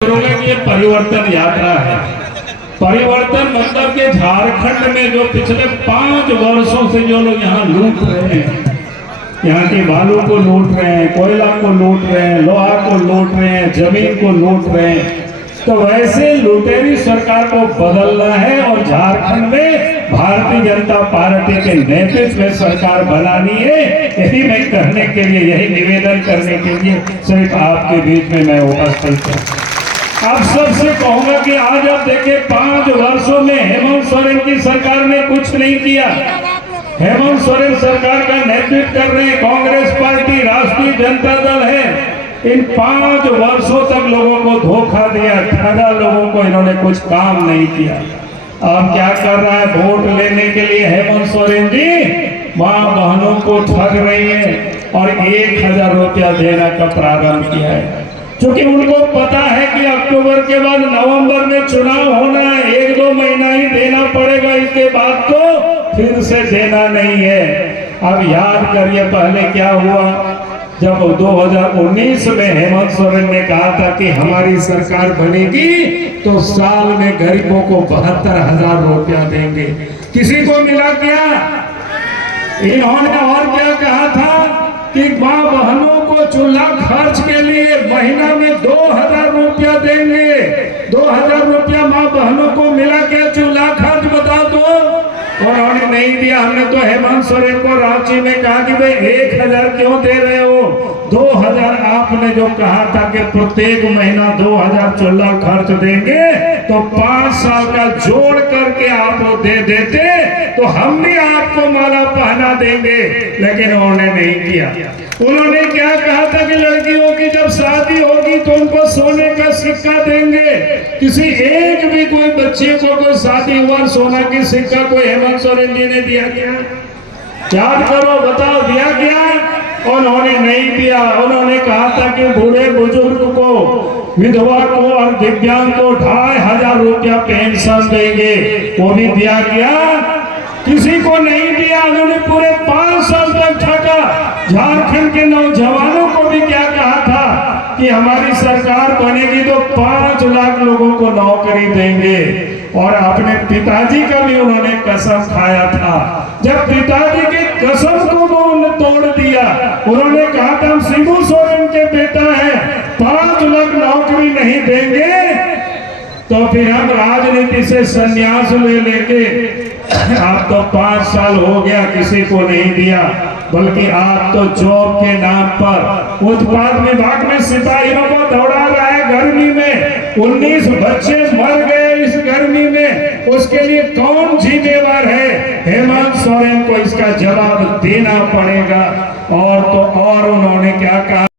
ये परिवर्तन यात्रा है। परिवर्तन मतलब कि झारखंड में जो पिछले 5 वर्षों से जो लोग यहाँ लूट रहे हैं, यहाँ की बालू को लूट रहे हैं, कोयला को लूट रहे हैं, लोहा को लूट रहे हैं, जमीन को लूट रहे हैं, तो वैसे लुटेरी सरकार को बदलना है और झारखंड में भारतीय जनता पार्टी के नेतृत्व में सरकार बनानी है। यही मैं करने के लिए, यही निवेदन करने के लिए सिर्फ आपके बीच में मैं उपस्थित हूँ। आप सबसे कहूंगा कि आज आप देखें 5 वर्षों में हेमंत सोरेन की सरकार ने कुछ नहीं किया। हेमंत सोरेन सरकार का नेतृत्व कर रहे कांग्रेस पार्टी, राष्ट्रीय जनता दल है। इन 5 वर्षों तक लोगों को धोखा दिया, ठगा लोगों को, इन्होंने कुछ काम नहीं किया। अब क्या कर रहा है? वोट लेने के लिए हेमंत सोरेन जी मां बहनों को ठग रही है और 1000 रुपया देने का प्रारंभ किया है, क्योंकि उनको पता है कि अक्टूबर के बाद नवंबर में चुनाव होना है, 1-2 महीना ही देना पड़ेगा, इसके बाद तो फिर से देना नहीं है। अब याद करिए पहले क्या हुआ, जब 2019 में हेमंत सोरेन ने कहा था कि हमारी सरकार बनेगी तो साल में गरीबों को 72,000 रुपया देंगे। किसी को मिला क्या? इन्होंने और क्या कहा था कि माँ बहनों को चूल्हा खर्च के लिए महीना में 2000 रुपया देंगे। 2000 रुपया माँ बहनों को मिला क्या चूल्हा खर्च? बता दो। उन्होंने नहीं दिया। हमने तो हेमंत सोरेन को रांची में कहा कि भाई 1000 क्यों दे रहे हो? 2000 आपने जो कहा था कि प्रत्येक महीना 2000 चूल्हा खर्च देंगे, तो 5 साल का जोड़ करके आप वो दे देते तो हम भी आपको माला पहना देंगे, लेकिन उन्होंने नहीं किया। उन्होंने क्या कहा था कि लड़कियों की जब शादी होगी तो उनको सोने का सिक्का देंगे। किसी एक भी कोई बच्चे को कोई शादी हुआ सोना की सिक्का कोई हेमंत सोरेन जी ने दिया क्या? याद करो, बताओ, दिया क्या? उन्होंने नहीं दिया। उन्होंने कहा था कि बूढ़े बुजुर्ग को, विधवा को और दिव्यांग को 2500 रुपया पेंशन देंगे, वो भी दिया क्या? किसी को नहीं दिया। उन्होंने पूरे 5 साल तक ठगा। झारखंड के नौजवानों को भी क्या कहा था कि हमारी सरकार बनेगी तो 5 लाख लोगों को नौकरी देंगे, और अपने पिताजी का भी उन्होंने कसम खाया था। जब पिताजी के कसम को उन्होंने तोड़ दिया, उन्होंने कहा था हम शिबू सोरेन के बेटा हैं, 5 लाख नौकरी नहीं देंगे तो फिर हम राजनीति से संन्यास ले लेंगे। आप तो 5 साल हो गया किसी को नहीं दिया, बल्कि आप तो जॉब के नाम पर उत्पाद विभाग में सिपाहियों को दौड़ा रहा है। गर्मी में 19 बच्चे मर गए इस गर्मी में, उसके लिए कौन जिम्मेवार है? हेमंत सोरेन को इसका जवाब देना पड़ेगा। और तो और उन्होंने क्या कहा?